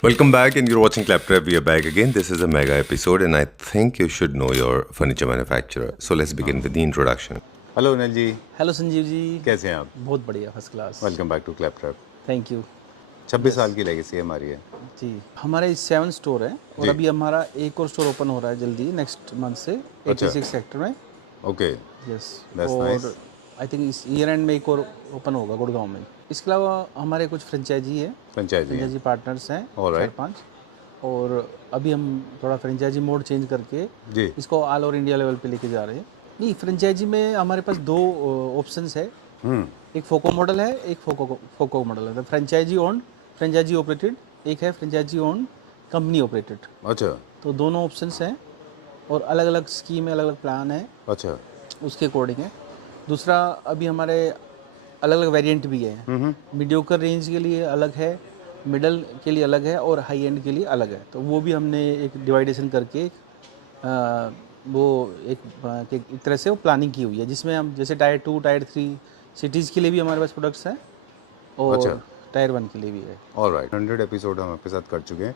Welcome back, and you're watching Claptrap. We are back again. This is a mega episode, and I think you should know your furniture manufacturer. So let's begin with the introduction. Hello Anil ji, hello Sanjeev ji, कैसे हैं आप? बहुत बढ़िया, first class. Welcome back to Claptrap. Thank you 26 साल की legacy हमारी है जी। हमारे 7 स्टोर है और अभी हमारा एक और स्टोर ओपन हो रहा है जल्दी, नेक्स्ट मंथ से 86 सेक्टर में। ओके, यस, That's और nice. आई थिंक इस ईयर एंड में एक और ओपन होगा गुड़गांव में। इसके अलावा हमारे कुछ फ्रेंचाइजी है, फ्रेंचाइजी पार्टनर्स हैं Alright. 4-5, और अभी हम थोड़ा फ्रेंचाइजी मोड चेंज करके जी इसको ऑल ओवर इंडिया लेवल पे लेके जा रहे हैं। नहीं, फ्रेंचाइजी में हमारे पास 2 ऑप्शंस है, एक फोको मॉडल है, एक फोको मॉडल है। तो फ्रेंचाइजी ओन्ड, फ्रेंचाइजी ऑपरेटेड, एक है फ्रेंचाइजी ओन्ड कंपनी ऑपरेटेड। अच्छा तो दोनों ऑप्शंस हैं और अलग अलग स्कीम है, अलग अलग प्लान है, अच्छा उसके अकॉर्डिंग है। दूसरा, अभी हमारे अलग अलग वेरिएंट भी है, मीडियोकर रेंज के लिए अलग है, मिडल के लिए अलग है और हाई एंड के लिए अलग है। तो वो भी हमने एक डिवाइडेशन करके वो एक तरह से वो प्लानिंग की हुई है, जिसमें हम जैसे टायर 2, टायर 3 सिटीज़ के लिए भी हमारे पास प्रोडक्ट्स हैं और टायर 1 के लिए भी है। ऑलराइट। 100 एपिसोड हम आपके साथ कर चुके हैं,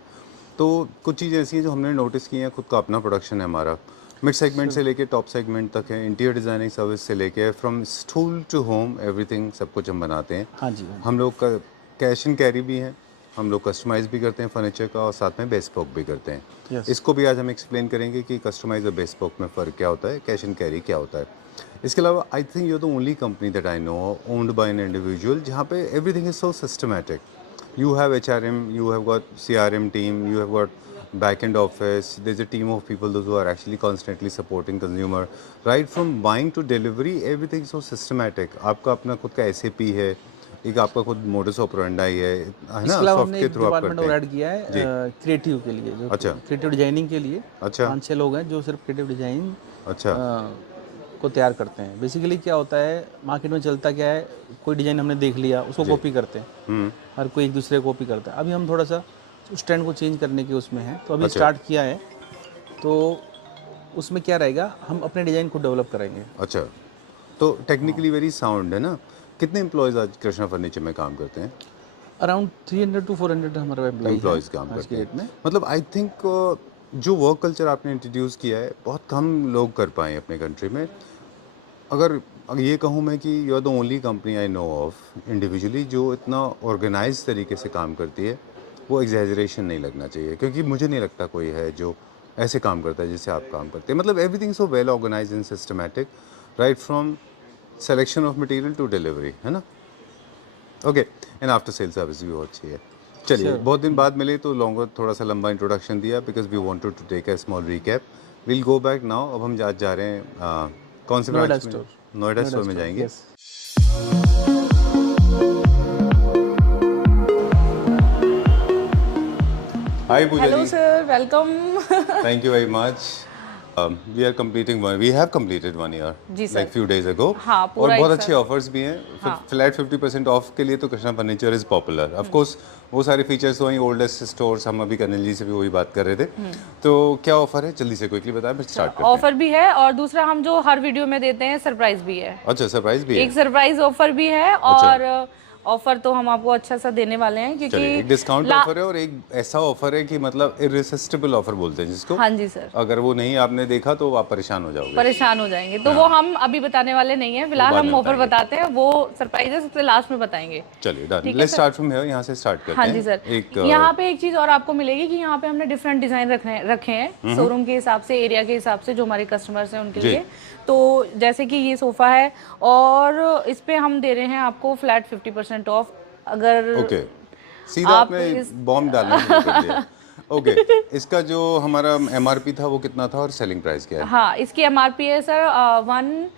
तो कुछ चीज़ें ऐसी हैं जो हमने नोटिस की हैं। खुद का अपना प्रोडक्शन है हमारा, मिड सेगमेंट से लेके टॉप सेगमेंट तक है, इंटीरियर डिज़ाइनिंग सर्विस से लेके from stool to home everything, सब कुछ हम बनाते हैं। हाँ जी, हम लोग का कैश एंड कैरी भी है, हम लोग कस्टमाइज़ भी करते हैं फर्नीचर का और साथ में बेस्पोक भी करते हैं। Yes. इसको भी आज हम एक्सप्लेन करेंगे कि कस्टमाइज और बेस्पोक में फ़र्क क्या होता है, कैश एंड कैरी क्या होता है। इसके अलावा I think you are the only company that I know owned by an individual जहाँ पे everything is so systematic. You have HRM, you have got CRM team, you have got back-end office. There's a team of people those who are actually constantly supporting consumer, right from buying to delivery. Everything so systematic. आपका अपना खुद का SAP है, एक आपका खुद modus operandi है ना? इसके अलावा सॉफ्ट हमने के एक थ्रू आप डिपार्टमेंट करते और हैं। ऐड किया है क्रिएटिव के लिए, जो अच्छा। क्रिएटिव डिजाइनिंग के लिए। अच्छा 5-6 लोग हैं जो सिर्फ क्रिएटिव डिजाइन अच्छा को तैयार करते हैं। बेसिकली क्या होता है, मार्केट में चलता क्या है, कोई डिज़ाइन हमने देख लिया, उसको कॉपी करते हैं, हर कोई एक दूसरे को कॉपी करता है। अभी हम थोड़ा सा उस ट्रेंड को चेंज करने के उसमें हैं, तो अभी स्टार्ट किया है। तो उसमें क्या रहेगा, हम अपने डिज़ाइन को डेवलप करेंगे। अच्छा, तो टेक्निकली वेरी साउंड है ना। कितने एम्प्लॉयज़ आज कृष्णा फर्नीचर में काम करते हैं? अराउंड 300 to 400 हमारे एम्प्लॉयज़ काम आज करते की हैं। डेट में। मतलब आई थिंक जो वर्क कल्चर आपने इंट्रोड्यूस किया है बहुत कम लोग कर पाए अपने कंट्री में। अगर ये कहूँ मैं कि you are the only company I know of individually जो इतना ऑर्गेनाइज तरीके से काम करती है, वो एग्जैजरेशन नहीं लगना चाहिए, क्योंकि मुझे नहीं लगता कोई है जो ऐसे काम करता है जैसे आप काम करते हैं। मतलब everything so well organise and systematic, right from selection of material to delivery, है ना? Okay, and after sale service भी बहुत अच्छी है। चलिए, बहुत दिन बाद मिले तो लॉन्गर थोड़ा सा लंबा इंट्रोडक्शन दिया because we wanted to take a small recap. Will go back now. अब हम आज जा रहे हैं कौन से ब्रांच में? नोएडा स्टोर में जाएंगे। यस। हाय पूजा हेलो जी, sir, welcome. Thank you very much. We are completing we have completed 1 year जी sir. Like few days ago. हाँ, और पूरा बहुत एक अच्छे साल। ऑफर्स भी हैं। फ्लैट 50% ऑफ के लिए तो Krishna furniture is popular. Of course वो सारे फीचर्स तो वहीं ओल्डेस्ट स्टोर्स, हम अभी कनिल जी से भी वही बात कर रहे थे। तो क्या ऑफर है, जल्दी से क्विकली बताएं, फिर स्टार्ट करते हैं। ऑफर भी है और दूसरा हम जो हर वीडियो में देते हैं सरप्राइज भी है। अच्छा, सरप्राइज भी है। एक सरप्राइज ऑफर भी है और ऑफर तो हम आपको अच्छा सा देने वाले हैं चलिए, क्योंकि एक डिस्काउंट ऑफर है और एक ऐसा ऑफर है कि मतलब इररेसिस्टिबल ऑफर बोलते हैं जिसको। हाँ जी सर, अगर वो नहीं आपने देखा तो आप परेशान हो जाओगे। परेशान हो जाएंगे। तो वो हम अभी बताने वाले नहीं है, फिलहाल बाद हम में ऑफर बताएंगे। बताते हैं, वो सरप्राइज है, सबसे लास्ट में बताएंगे। चलिए डन, ठीक है let's sir. Start from here. यहाँ से स्टार्ट करते हाँ हैं। जी सर। एक यहाँ पे एक चीज और आपको मिलेगी कि यहाँ पे हमने डिफरेंट डिजाइन रखे हैं शोरूम के हिसाब से, एरिया के हिसाब से, जो हमारे कस्टमर्स हैं उनके जी। लिए। तो जैसे कि ये सोफा है और इस पे हम दे रहे हैं आपको फ्लैट 50% ऑफ। अगर ओके, सीधा आप आपने बॉम्ब डालना शुरू कर दिया। ओके, इसका जो हमारा एमआरपी था वो कितना था और सेलिंग प्राइस क्या है? हाँ, इसकी एमआरपी है सर 189।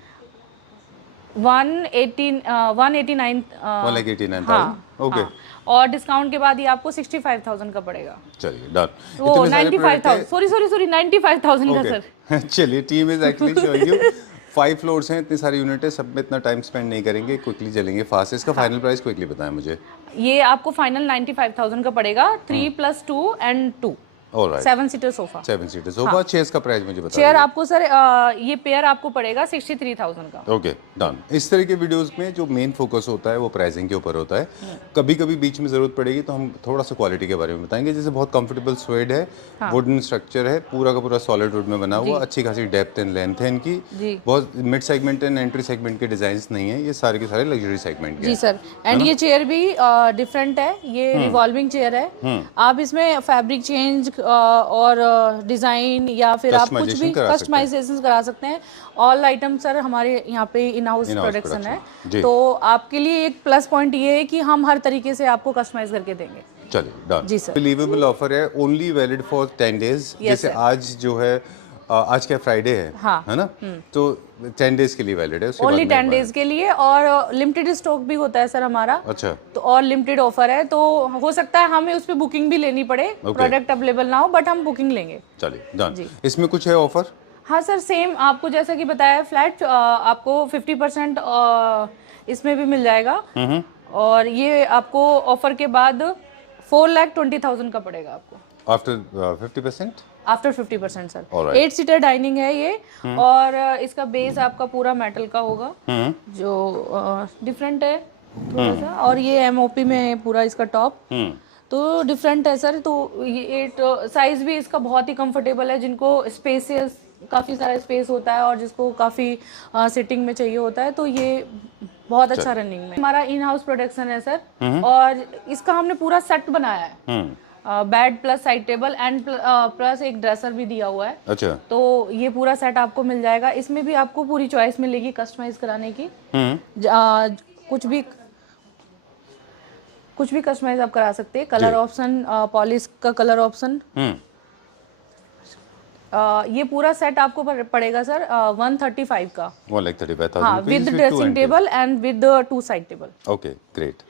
1,89,000। हाँ, ओके, हाँ। और डिस्काउंट के बाद ये आपको 65,000 का पड़ेगा। चलिए डन। वो 95,000, सॉरी 95,000 का सर। ओके, चलिए, team is actually showing you 5 floors हैं, इतनी सारी यूनिट है, सब में इतना टाइम स्पेंड नहीं करेंगे, क्विकली चलेंगे फास्ट। इसका फाइनल प्राइस क्विकली बताएं मुझे। ये आपको फाइनल 95,000 का पड़ेगा, 3 + 2 and 2। Alright 7 seater sofa. 7 seater sofa. Chairs का प्राइस मुझे बता चेयर आपको सर ये पेयर आपको पड़ेगा 63,000 का। Okay done. इस तरह के वीडियोस में जो मेन फोकस होता है वो प्राइसिंग के ऊपर होता है। कभी कभी बीच में ज़रूरत पड़ेगी तो हम थोड़ा सा क्वालिटी के बारे में बताएंगे। जैसे बहुत कंफर्टेबल स्वेड है, वुडन स्ट्रक्चर है, पूरा का पूरा सॉलिड वुड में बना हुआ, अच्छी खासी डेप्थ एंड लेंथ है इनकी। बहुत mid segment and entry segment के डिजाइन नहीं है, ये सारे के सारे लग्जरी सेगमेंट के जी सर। एंड ये चेयर भी डिफरेंट है, ये रिवॉल्विंग चेयर है। आप इसमें फैब्रिक चेंज और डिजाइन या फिर आप कुछ भी कस्टमाइजेशन करा सकते हैं। ऑल आइटम सर हमारे यहाँ पे इन हाउस प्रोडक्शन है, तो आपके लिए एक प्लस पॉइंट ये है कि हम हर तरीके से आपको कस्टमाइज करके देंगे। चलिए डन। जी सर। बिलीवेबल ऑफर है, ओनली वैलिड फॉर 10 डेज। जैसे आज जो है आज क्या फ्राइडे है, है ना, तो 10 डेज के लिए वैलिड है। ओनली 10 डेज के लिए, और लिमिटेड स्टॉक भी होता है सर हमारा। अच्छा। तो और लिमिटेड ऑफर है, तो हो सकता है हमें उस पर बुकिंग भी लेनी पड़े, प्रोडक्ट अवेलेबल ना हो, बट हम बुकिंग लेंगे। चलिए डन। इसमें कुछ है ऑफर? हाँ सर, सेम आपको जैसा कि बताया फ्लैट आपको 50% इसमें भी मिल जाएगा। और ये आपको ऑफर के बाद 4,20,000 का पड़ेगा आपको after 50%। After 50% sir. 8 seater dining है ये, और इसका बेस आपका पूरा मेटल का होगा, जो डिफरेंट है थोड़ा सा। और ये एमओपी में है पूरा इसका टॉप, तो डिफरेंट है सर। तो ये साइज भी इसका बहुत ही कंफर्टेबल है, जिनको स्पेसियस काफ़ी सारा स्पेस होता है और जिसको काफ़ी सिटिंग में चाहिए होता है, तो ये बहुत अच्छा रनिंग में। हमारा इन हाउस प्रोडक्शन है सर, और इसका हमने पूरा सेट बनाया है। Bed plus side table and plus एक ड्रेसर भी दिया हुआ है। अच्छा। तो ये पूरा सेट आपको मिल जाएगा। इसमें भी आपको पूरी चॉइस मिलेगी कस्टमाइज कराने की। कुछ भी कस्टमाइज आप करा सकते हैं। कलर ऑप्शन, पॉलिश का कलर ऑप्शन, ये पूरा सेट आपको पड़ेगा सर 135 का। 1,35,000। हाँ, with dressing table and with 2 side table. Okay great.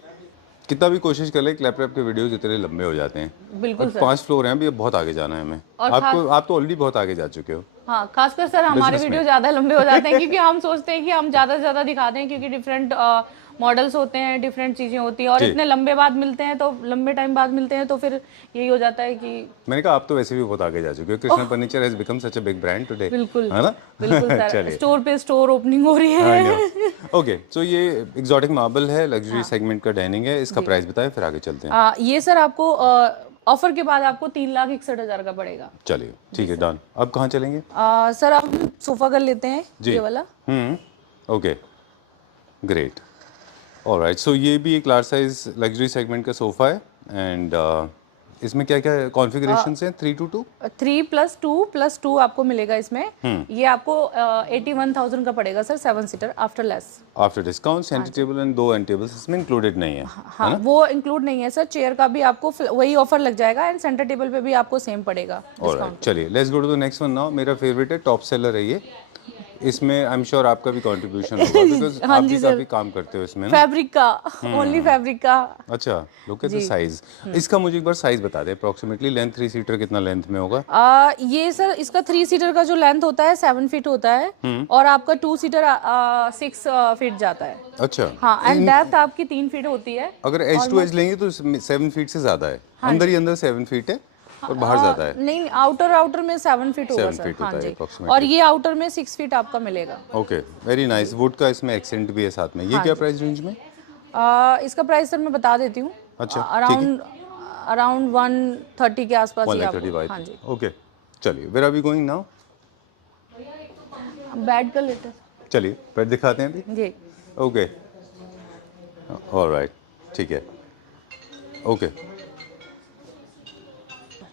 कितना भी कोशिश कर ले, क्लैप रैप के वीडियोस इतने लंबे हो जाते हैं। बिल्कुल सर। 5 फ्लोर हैं, अभी बहुत आगे जाना है हमें। आप तो ऑलरेडी बहुत आगे जा चुके हो। हाँ, खासकर सर हमारे वीडियो ज्यादा लंबे हो जाते हैं, क्योंकि हम सोचते हैं कि हम ज्यादा से ज्यादा दिखाते हैं, क्योंकि डिफरेंट मॉडल्स होते हैं, डिफरेंट चीजें होती हैं, और इतने लंबे बाद मिलते हैं, तो लंबे टाइम बाद मिलते हैं, तो फिर यही हो जाता है कि मैंने कहा आप तो वैसे भी बहुत आगे जा चुके हो। Krishna furniture has become such a big brand today. बिल्कुल, है ना? बिल्कुल सर। स्टोर पे स्टोर ओपनिंग हो रही है। ओके, सो ये एक्सोटिक मार्बल है, लग्जरी सेगमेंट का डाइनिंग है। इसका प्राइस बताएं, फिर आगे चलते हैं। ये सर आपको ऑफर के बाद आपको 3,61,000 का पड़ेगा। चलिए ठीक है डन। अब कहाँ चलेंगे? सर हम सोफा कर लेते हैं, ये वाला। Okay great. ऑलराइट, सो ये भी एक लार्ज साइज लग्जरी सेगमेंट का सोफा है। एंड इसमें क्या क्या कॉन्फ़िगरेशंस हैं? 3x2? 3+2+2 आपको मिलेगा इसमें। ये आपको 81,000 का पड़ेगा sir, 7 seater after less. After discount centre table and 2 and tables इसमें इंक्लूडेड नहीं है। हाँ, वो इंक्लूड नहीं है सर। चेयर का भी आपको वही ऑफर लग जाएगा, एंड सेंटर टेबल पे भी आपको सेम पड़ेगा डिस्काउंट। चलिए let's go to the next one now. मेरा फेवरेट है, टॉप सेलर है ये। इसमें आई एम श्योर आपका भी कंट्रीब्यूशन होगा, बिकॉज़ आप भी काफी काम करते हो इसमें ना। फैब्रिक का, ओनली फैब्रिक का। अच्छा, लुक एट द साइज। इसका मुझे एक बार साइज बता दे अप्रोक्सीमेटली। लेंथ 3 सीटर कितना लेंथ में होगा? ये सर इसका 3 सीटर का जो लेंथ होता है 7 फीट होता है, और आपका 2 सीटर 6 फीट जाता है। अच्छा। हाँ, एंड डेप्थ आपकी 3 फीट होती है। अगर एज टू एज लेंगे तो 7 फीट से ज्यादा है। अंदर ही अंदर 7 फीट है और बाहर ज्यादा है। नहीं, आउटर में 7 फीट होगा सर। हाँ जी, और ये आउटर में 6 फीट आपका मिलेगा। Okay, very nice. वुड का इसमें एक्सेंट भी है साथ में। ये क्या प्राइस रेंज में? इसका प्राइस सर मैं बता देती हूँ। अच्छा, अराउंड 130 के आसपास ही आपको। हाँ जी। ओके, चलिए where are we going now? Bed का लेते हैं। चलिए बेड दिखाते हैं अभी जी। ओके, ऑलराइट, ठीक है। Okay,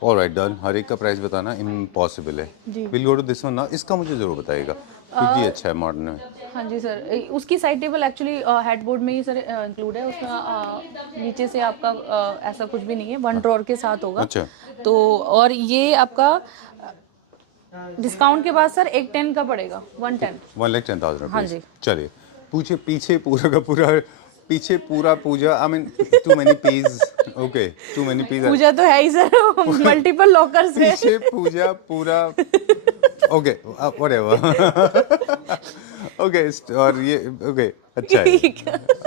alright done. हर एक का प्राइस बताना इम्पॉसिबल है। Will go to this one now. इसका मुझे जरूर बताइएगा, क्योंकि अच्छा है मॉडर्न में। हाँ जी सर, उसकी साइड टेबल एक्चुअली हेडबोर्ड में ही सर इंक्लूड है। उसका नीचे से आपका ऐसा कुछ भी नहीं है, 1 ड्रॉर के साथ होगा। अच्छा। तो और ये आपका डिस्काउंट के बाद सर 110 का पड़ेगा, 1,10,000। हाँ जी। चलिए पीछे पूरा का पूरा पीछे पूरा पूजा, I mean too many piece. Okay, too many piece. पूजा तो है ही सर, मल्टीपल लॉकर्स है। पीछे पूजा पूरा। Okay, whatever. ओके और ये ओके अच्छा है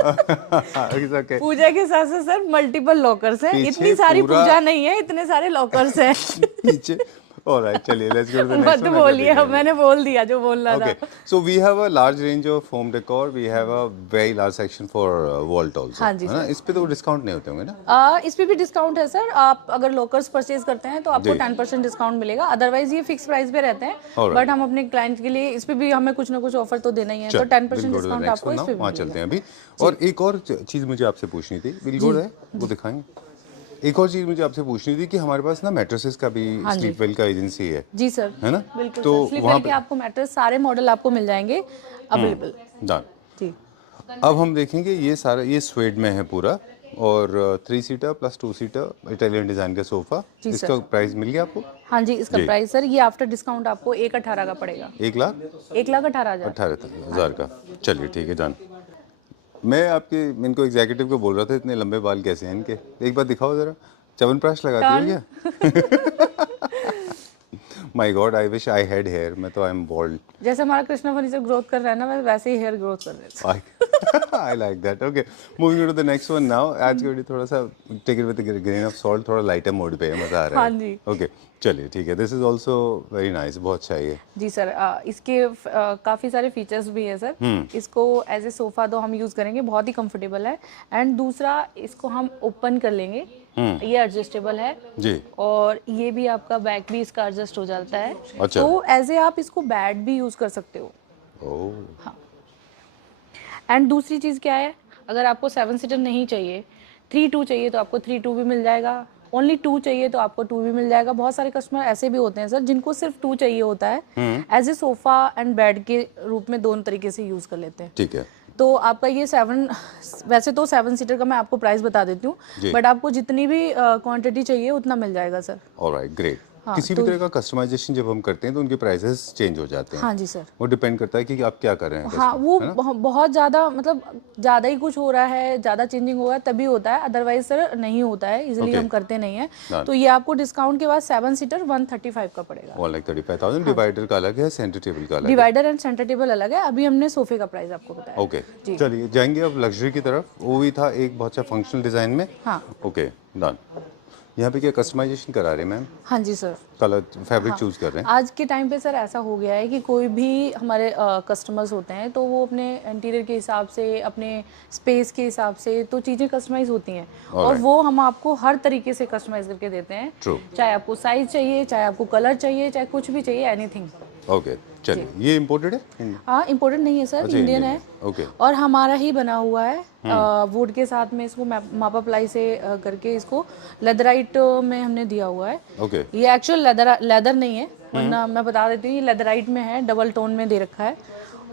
It's okay. पूजा के साथ साथ सर मल्टीपल लॉकर्स हैं, पीछे इतनी सारी पूरा- पूजा नहीं है, इतने सारे लॉकर्स हैं। पीछे ऑलराइट चलिए लेट्स गो टू द मत नेक्स्ट वन बोलिए, मैंने बोल दिया जो बोलना था। Okay, so we have a large range of home decor. We have a very large section for vault also. हाँ जी, है ना? इस पे तो डिस्काउंट नहीं होते होंगे ना? इस पे भी डिस्काउंट है सर, आप अगर लॉकर्स परचेज करते हैं तो आपको जी। 10% डिस्काउंट मिलेगा, अदरवाइज ये फिक्स प्राइस पे रहते हैं। Alright. बट हम अपने क्लाइंट के लिए इस पे भी हमें कुछ ना कुछ ऑफर तो देना ही है, तो चल, 10% we'll go to the discount next आपको one इस now. पे भी वहाँ मिलेगा। चलते हैं अभी। और एक और चीज़ मुझे आपसे पूछनी थी, विल गो है वो दिखाएंगे। एक और चीज़ मुझे आपसे पूछनी थी कि हमारे पास ना मैट्रेसेस का भी हाँ जी। स्लीपवेल का एजेंसी है, जी सर, है ना? बिल्कुल तो सर, स्लीप वहाँ वेल के आपको मैट्रेस सारे मॉडल आपको मिल जाएंगे अवेलेबल। डन। जी अब हम देखेंगे ये सारा ये स्वेड में है पूरा और 3 seater plus 2 seater Italian design का सोफा। जी सर। इसका प्राइस मिल गया आपको? हाँ जी, इसका जी। प्राइस सर ये आफ्टर डिस्काउंट आपको 1,18,000 का पड़ेगा। 1,18,000 1,18,000। का। चलिए ठीक है डन। मैं आपके इनको एग्जीक्यूटिव को बोल रहा था इतने लंबे बाल कैसे हैं इनके, एक बार दिखाओ जरा। च्यवनप्राश लगाती हो क्या? My god I wish I had hair, मैं तो आई एम बॉल्ड। जैसे हमारा कृष्णा फर्नीचर ग्रोथ कर रहा है ना, वैसे ही हेयर ग्रोथ कर रहे हैं। I like that. Okay, moving to the next one now. आज के वीडियो थोड़ा सा take it with a grain of salt, थोड़ा लाइटर मोड पे है, मजा आ रहा है। हाँ जी। Okay, चलिए ठीक है। This is also very nice, बहुत अच्छा है ये। जी सर, इसके काफ़ी सारे फीचर्स भी है सर। इसको एज ए सोफ़ा तो हम यूज़ करेंगे, बहुत ही कंफर्टेबल है। एंड दूसरा इसको हम ओपन कर लेंगे, ये एडजस्टेबल है जी। और ये भी आपका बैक भी इसका एडजस्ट हो जाता है। अच्छा। तो एज ए आप इसको बेड भी यूज़ कर सकते हो। ओह। एंड दूसरी चीज़ क्या है, अगर आपको 7 सीटर नहीं चाहिए, 3-2 चाहिए तो आपको 3-2 भी मिल जाएगा, ओनली 2 चाहिए तो आपको 2 भी मिल जाएगा। बहुत सारे कस्टमर ऐसे भी होते हैं सर जिनको सिर्फ 2 चाहिए होता है, as a sofa and bed के रूप में दोनों तरीके से यूज़ कर लेते हैं। ठीक है। तो आपका ये 7 वैसे तो 7 सीटर का मैं आपको प्राइस बता देती हूँ, जी। बट आपको जितनी भी क्वांटिटी चाहिए उतना मिल जाएगा सर। Alright great. हाँ, किसी भी तरह का कस्टमाइजेशन जब हम करते हैं तो उनके प्राइसेस चेंज हो जाते हैं। हाँ जी सर। वो डिपेंड करता है कि आप क्या कर रहे हैं। हाँ, वो बहुत ज़्यादा मतलब ज़्यादा ही कुछ हो रहा है, ज़्यादा चेंजिंग होगा तभी होता है, अदरवाइज सर नहीं होता है, इजीली Okay. हम करते नहीं है। Done. तो ये आपको डिस्काउंट के बाद 7 सीटर 135 का पड़ेगा। 1,35,000। डिवाइडर का अलग है, सेंटर टेबल का अलग है। डिवाइडर एंड सेंटर टेबल अलग है। अभी हमने सोफे का प्राइस आपको बताया। ओके जी। चलिए जाएंगे अब लग्जरी की तरफ। वो भी था एक बहुत अच्छा फंक्शनल डिजाइन में। हाँ। Okay done. यहाँ पे क्या कस्टमाइजेशन करा रहे हैं मैम? हाँ जी सर। कलर फैब्रिक चूज कर रहे हैं? आज के टाइम पे सर ऐसा हो गया है कि कोई भी हमारे कस्टमर्स होते हैं तो वो अपने इंटीरियर के हिसाब से, अपने स्पेस के हिसाब से तो चीज़ें कस्टमाइज होती हैं और वो हम आपको हर तरीके से कस्टमाइज करके देते हैं। True. चाहे आपको साइज चाहिए, चाहे आपको कलर चाहिए, चाहे कुछ भी चाहिए, एनीथिंग। ओके चलिए ये इम्पोर्टेड है? हाँ, इम्पोर्टेड नहीं है सर, अच्छा, इंडियन Indian है। है। ओके और हमारा ही बना हुआ है वुड के साथ में, इसको मापा प्लाई से करके इसको लेदराइट में हमने दिया हुआ है। ओके ये एक्चुअल लेदर नहीं है, वरना मैं बता देती हूँ ये लेदराइट में है, डबल टोन में दे रखा है।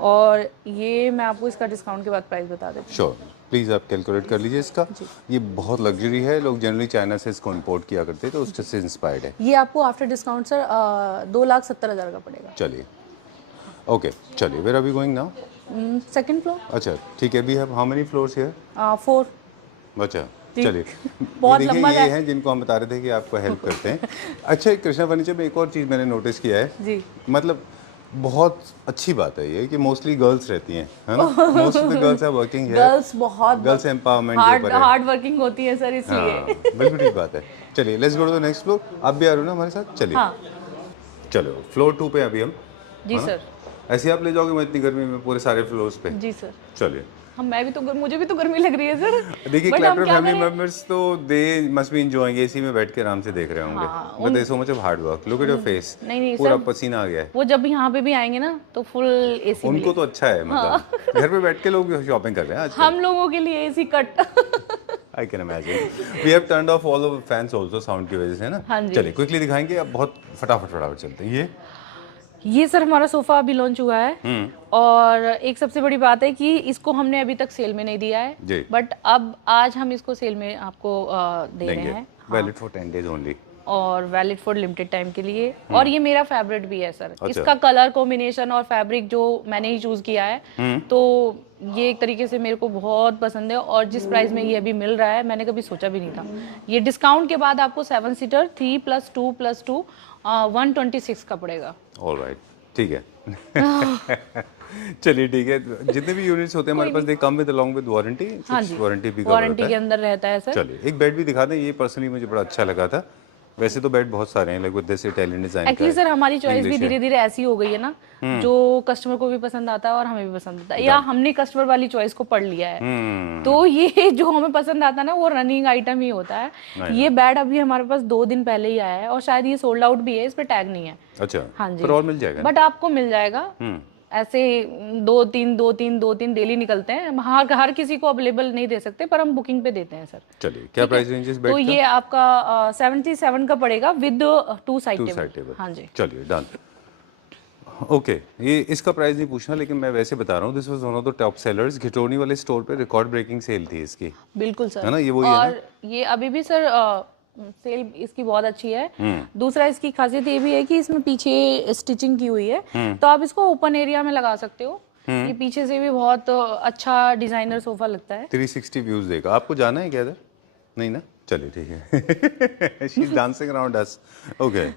और ये मैं आपको इसका डिस्काउंट के बाद प्राइस बता देती हूँ। श्योर प्लीज़ आप कैलकुलेट कर लीजिए इसका। ये बहुत लग्जरी है, लोग जनरली चाइना से इसको इंपोर्ट किया करते हैं तो उससे इंस्पायर्ड है। ये आपको आफ्टर डिस्काउंट सर 2,70,000 का पड़ेगा। चलिए ओके चलिए where are we going now? Second floor. अच्छा ठीक है। We have how many floors here? 4। अच्छा जी। चलिए बहुत ये देखिए लंबा ये है। हैं जिनको हम बता रहे थे कि आपको हेल्प करते हैं। अच्छा कृष्णा फर्नीचर में एक और चीज़ मैंने नोटिस किया है, जी। मतलब बहुत अच्छी बात है ये कि मोस्टली गर्ल्स रहती हैं, है ना? Most of the girls are working here. Girls बहुत गर्ल्स एम्पावरमेंट के ऊपर है। हार्ड वर्किंग होती है सर, इसलिए। हाँ बिल्कुल ठीक बात है। चलिए let's go to the next floor. आप भी आ रहे हो ना हमारे साथ? चलिए हाँ चलो फ्लोर 2 पे अभी हम। जी है ना? सर। ऐसे ही आप ले जाओगे मैं इतनी गर्मी में पूरे सारे फ्लोर्स पे? जी सर। चलिए मैं भी तो मुझे भी तो गर्मी लग रही है सर। देखिए But हम क्लैटर क्या फैमिली करें? मेंबर्स तो they must be enjoying, AC में बैठ के आराम से देख रहे होंगे। But there so much of hard work, look at your face, नहीं पूरा सर, पसीना आ गया है। वो जब यहाँ पे भी आएंगे ना तो फुल एसी उनको तो अच्छा है, मतलब घर पे बैठ के लोग शॉपिंग कर रहे हैं आजकल। हम लोगों के लिए AC cut. I can imagine. We have turned off all the fans also sound की वजह से, है ना? हाँ जी। चलिए क्विकली दिखाएंगे, अब बहुत फटाफट चलते हैं। ये सर हमारा सोफा अभी लॉन्च हुआ है और एक सबसे बड़ी बात है कि इसको हमने अभी तक सेल में नहीं दिया जी। है, बट अब आज हम इसको सेल में आपको दे रहे देंगे हैं। वैलिड फॉर 10 डेज ओनली और वैलिड फॉर लिमिटेड टाइम के लिए। और ये मेरा फेवरेट भी है सर। अच्छा। इसका कलर कॉम्बिनेशन और फैब्रिक जो मैंने ही चूज किया है, तो ये एक तरीके से मेरे को बहुत पसंद है। और जिस प्राइस में ये अभी मिल रहा है मैंने कभी सोचा भी नहीं था। ये डिस्काउंट के बाद आपको 7 सीटर 3+2+2 126 का पड़ेगा। ऑलराइट ठीक है। चलिए ठीक है, जितने भी यूनिट्स होते हैं हमारे पास, they come with along with warranty, हाँ जी, वारंटी भी कवर वारंटी होता के है। अंदर रहता है सर। चलिए एक बेड भी दिखा दें, ये पर्सनली मुझे बड़ा अच्छा लगा था। वैसे तो बेड बहुत सारे हैं, like with this Italian design का एक्चुअली है, सर हमारी चॉइस भी English है। धीरे धीरे ऐसी हो गई है ना, जो कस्टमर को भी पसंद आता है और हमें भी पसंद आता है, या हमने कस्टमर वाली चॉइस को पढ़ लिया है। तो ये जो हमें पसंद आता है ना, वो रनिंग आइटम ही होता है। ये बेड अभी हमारे पास 2 दिन पहले ही आया है और शायद ये सोल्ड आउट भी है, इस पे टैग नहीं है। अच्छा, हाँ जी, पर और मिल जाएगा बट आपको मिल जाएगा। ऐसे 2-3 डेली निकलते हैं। हर किसी को अवेलेबल नहीं दे सकते, पर हम बुकिंग पे देते हैं सर। चलिए, क्या प्राइस रेंज है इस बेड तो का? ये आपका 77 का पड़ेगा with 2 side two table. Side table. हाँ जी, चलिए डन। ओके, ये इसका प्राइस नहीं पूछना, लेकिन मैं वैसे बता रहा हूँ, this was one of the top sellers. घिटोनी वाले स्टोर पे रिकॉर्ड ब्रेकिंग सेल थी इसकी, बिल्कुल सर। है ना? ये वही है ना? और ये अभी भी सर सेल इसकी बहुत अच्छी है। दूसरा इसकी खासियत ये भी है कि इसमें पीछे स्टिचिंग की हुई है, तो आप इसको ओपन एरिया में लगा सकते हो। ये पीछे से भी बहुत अच्छा डिजाइनर सोफा लगता है। 360 व्यूज देगा। आपको जाना है क्या इधर? नहीं ना? चलिए ठीक है। She is dancing around us. Okay,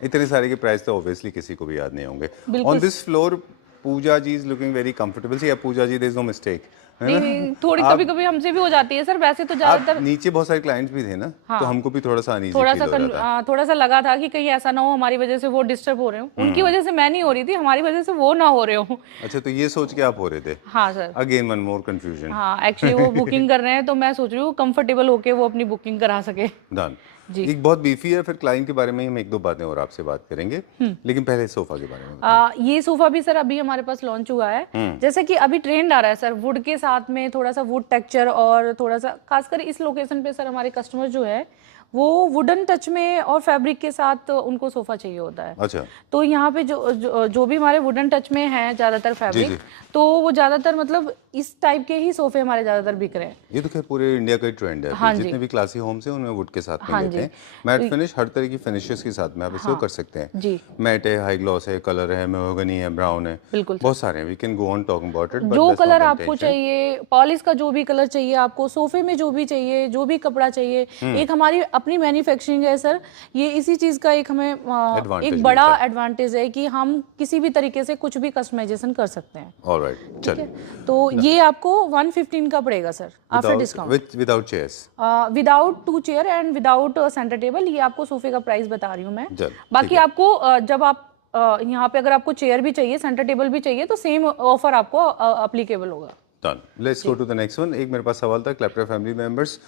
इतने सारे के प्राइस तो ऑब्वियसली किसी को भी याद नहीं होंगे। On this floor Pooja ji is looking very comfortable. See Pooja ji, there is no mistake. नहीं, थोड़ी कभी कभी हमसे भी हो जाती है सर। वैसे तो ज्यादातर नीचे बहुत सारे क्लाइंट्स भी थे ना, तो हमको भी थोड़ा सा अनईजी थोड़ा फील हो रहा था। थोड़ा सा लगा था कि कहीं ऐसा ना हो हमारी वजह से वो डिस्टर्ब हो रहे हो। उनकी वजह से मैं नहीं हो रही थी, हमारी वजह से वो ना हो रहे हो। अच्छा, तो ये सोच के आप हो रहे थे? हाँ sir. Again one more confusion. हाँ, एक्चुअली वो बुकिंग कर रहे हैं, तो मैं सोच रही हूँ कंफर्टेबल होके वो अपनी बुकिंग करा सके। डन जी। एक बहुत बीफी है, फिर क्लाइंट के बारे में हम एक दो बातें और आपसे बात करेंगे, लेकिन पहले सोफा के बारे में। ये सोफा भी सर अभी हमारे पास लॉन्च हुआ है। जैसे कि अभी ट्रेंड आ रहा है सर, वुड के साथ में थोड़ा सा वुड टेक्सचर, और थोड़ा सा खासकर इस लोकेशन पे सर हमारे कस्टमर जो है वो वुडन टच में और फैब्रिक के साथ उनको सोफा चाहिए होता है। अच्छा, तो यहाँ पे जो भी हमारे वुडन टच में है ज्यादातर फैब्रिक, तो वो ज्यादातर मतलब इस टाइप के ही सोफे हमारे ज्यादातर बिक रहे हैं। ये तो खैर पूरे इंडिया का ट्रेंड है। हाँ जितने भी क्लासी होम्स हैं उनमें वुड के साथ में हाँ लेते हैं। मैट फिनिश, हर तरह की फिनिशेस के साथ में आप इसको कर सकते हैं। जी, मैट है, हाई ग्लॉस है, कलर है, मेहोगनी है, ब्राउन है, बिल्कुल बहुत सारे हैं। We can go on talking about it. जो कलर आपको चाहिए, पॉलिश का जो भी कलर चाहिए आपको, सोफे में जो भी चाहिए, जो भी कपड़ा चाहिए, एक हमारी अपनी मैन्युफैक्चरिंग है सर। ये इसी चीज का एक हमें एक बड़ा एडवांटेज है कि हम किसी भी तरीके से कुछ भी कस्टमाइजेशन कर सकते हैं। ऑलराइट, चलिए। तो ये आपको 115 का पड़ेगा sir after discount, without chairs, without 2 chair and without centre table. ये आपको सोफे का प्राइस बता रही हूँ मैं। बाकी ठीक है। आपको जब आप यहाँ पे अगर आपको चेयर भी चाहिए, सेंटर टेबल भी चाहिए, तो सेम ऑफर आपको अप्लीकेबल होगा। Done, let's go to the next one. एक मेरे पास सवाल था, Claptrap family members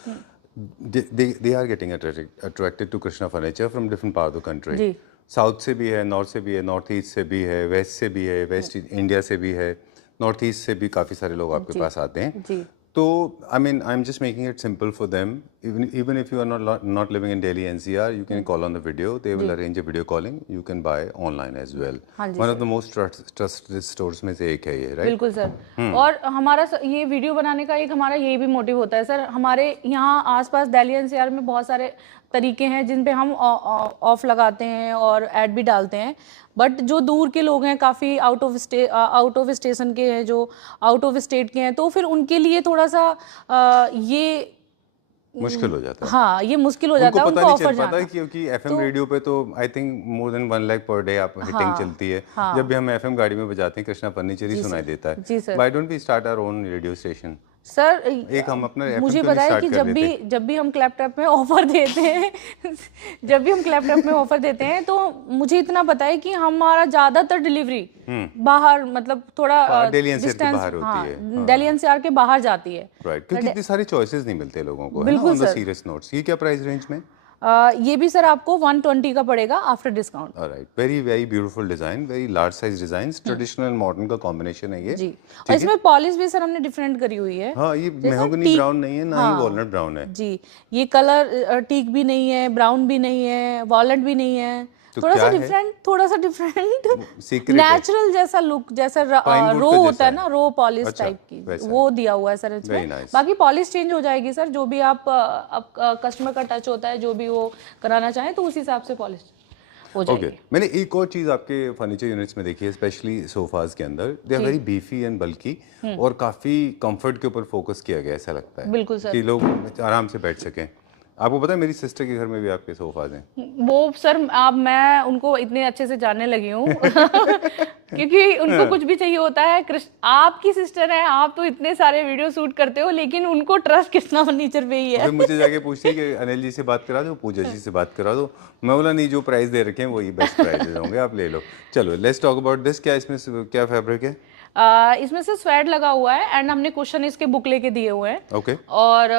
they are getting attracted to Krishna furniture from different part of the country. जी, साउथ से भी है, नॉर्थ से भी है, नॉर्थ ईस्ट से भी है, वेस्ट से भी है, वेस्ट इंडिया से भी है, नॉर्थ ईस्ट से भी काफ़ी सारे लोग आपके पास आते हैं। जी, तो I am just making it simple for them. even if you are not living in Delhi NCR, you can call on the video. They will arrange a video calling. You can buy online as well. One of the most trusted stores में से एक है ये, right? बिल्कुल sir. और हमारा ये video बनाने का एक हमारा यही भी मोटिव होता है सर। हमारे यहाँ आसपास दिल्ली एनसीआर में बहुत सारे तरीके हैं जिन पे हम ऑफ लगाते हैं और ऐड भी डालते हैं, बट जो दूर के लोग हैं, काफ़ी आउट ऑफ स्टेशन के हैं, जो आउट ऑफ स्टेट के हैं, तो फिर उनके लिए थोड़ा सा ये मुश्किल हो जाता है। हाँ, ये मुश्किल हो जाता है उनको पता नहीं ऑफर चल पाता है, क्योंकि एफएम रेडियो पे तो I think more than 1 lakh per day आप हिटिंग चलती है। जब भी हम एफएम गाड़ी में बजाते हैं, कृष्णा फर्नीचर ही सुनाई देता है। जी sir. Why don't we start our own radio station? Sir एक हम अपना मुझे पता है कि जब भी हम क्लैपटॉप में ऑफर देते हैं जब भी हम क्लैपटॉप में ऑफर देते हैं, तो मुझे इतना पता है कि हमारा ज्यादातर डिलीवरी बाहर, मतलब थोड़ा दिल्ली एनसीआर के बाहर होती है। दिल्ली एनसीआर के बाहर जाती है, राइट, क्योंकि इतनी सारी चॉइसेस नहीं मिलते लोगों को, है ना, ऑन द सीरियस नोट्स। ये क्या प्राइस रेंज में? ये भी सर आपको 120 का पड़ेगा after discount. Alright, very very beautiful design, very large size designs, traditional and modern का कॉम्बिनेशन है ये। जी, और इसमें पॉलिश भी सर हमने डिफरेंट करी हुई है। हाँ, ये मेहोगनी ब्राउन नहीं है, ना ही वॉलनट ब्राउन है। जी, ये कलर टीक भी नहीं है, ब्राउन भी नहीं है, वॉलनट भी नहीं है, थोड़ा सा डिफरेंट नेचुरल जैसा लुक, जैसा रो होता है ना, रो पॉलिश टाइप की, वो दिया हुआ है सर इसमें। बाकी पॉलिश चेंज हो जाएगी सर, जो भी आप कस्टमर का टच होता है, जो भी वो कराना चाहे, तो उस हिसाब से पॉलिश हो जाएगी। Okay. मैंने एक और चीज आपके फर्नीचर यूनिट्स में देखी है, स्पेशली सोफाज के अंदर, they are very beefy and bulky, और काफी कंफर्ट के ऊपर फोकस किया गया, ऐसा लगता है। बिल्कुल सर। कि लोग आराम से बैठ सकें। आपको पता है मेरी सिस्टर के घर में भी आपके सोफाज हैं। वो सर अब मैं उनको इतने अच्छे से जानने लगी हूँ क्योंकि उनको कुछ भी चाहिए होता है। आपकी सिस्टर है, आप तो इतने सारे वीडियो शूट करते हो, लेकिन उनको ट्रस्ट कितना फर्नीचर पे ही है। फिर मुझे जाके पूछती है कि अनिल जी से बात करा दो, पूजा जी से बात करा दो। मैं बोला नहीं, जो प्राइस दे रखे हैं वही बेस्ट प्राइसेस होंगे, आप ले लो। चलो लेट्स टॉक अबाउट दिस। क्या इसमें क्या फैब्रिक है? इसमें से स्वेड लगा हुआ है एंड हमने कुशन इसके बुक लेके दिए हुए हैं। ओके। और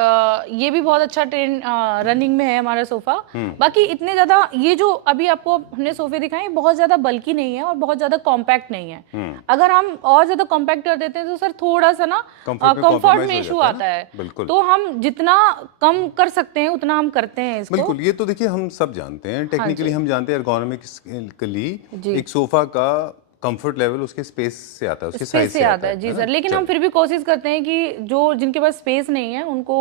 ये भी बहुत अच्छा ट्रेंड रनिंग में है हमारा सोफा। बाकी इतने ज्यादा ये जो अभी आपको हमने सोफे दिखाए बहुत ज्यादा बल्की नहीं है और बहुत ज्यादा कॉम्पैक्ट नहीं है। अगर हम और ज्यादा कॉम्पैक्ट कर देते हैं तो सर थोड़ा सा ना कंफर्ट में इशू आता है। तो हम जितना कम कर सकते हैं उतना हम करते हैं इसको। बिल्कुल, ये तो देखिए हम सब जानते हैं, टेक्निकली हम जानते हैं, एर्गोनॉमिकली एक सोफा का कंफर्ट लेवल उसके स्पेस से आता है, उसके साइज से आता है। जी सर, लेकिन हम फिर भी कोशिश करते हैं कि जो जिनके पास स्पेस नहीं है उनको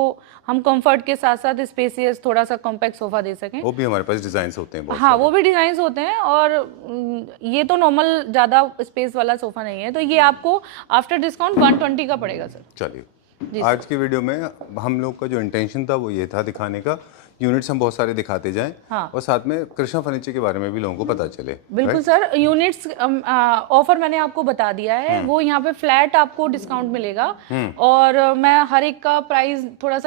हम कंफर्ट के साथ साथ स्पेसियस थोड़ा सा कॉम्पैक्ट सोफा दे सकें। वो भी हमारे पास डिजाइन होते हैं बहुत हाँ, वो भी डिजाइन होते हैं। और ये तो नॉर्मल ज्यादा स्पेस वाला सोफा नहीं है, तो ये आपको आफ्टर डिस्काउंट 120 का पड़ेगा सर। चलिए, आज की वीडियो में हम लोग का जो इंटेंशन था वो ये था दिखाने का, यूनिट्स हम बहुत सारे दिखाते जाएं। हाँ। और साथ में कृष्णा फर्नीचर के बारे में भी लोगों को पता चले। बिल्कुल सर, यूनिट्स ऑफर मैंने आपको बता दिया है, वो यहाँ पे फ्लैट आपको डिस्काउंट मिलेगा। और मैं हर एक का प्राइस थोड़ा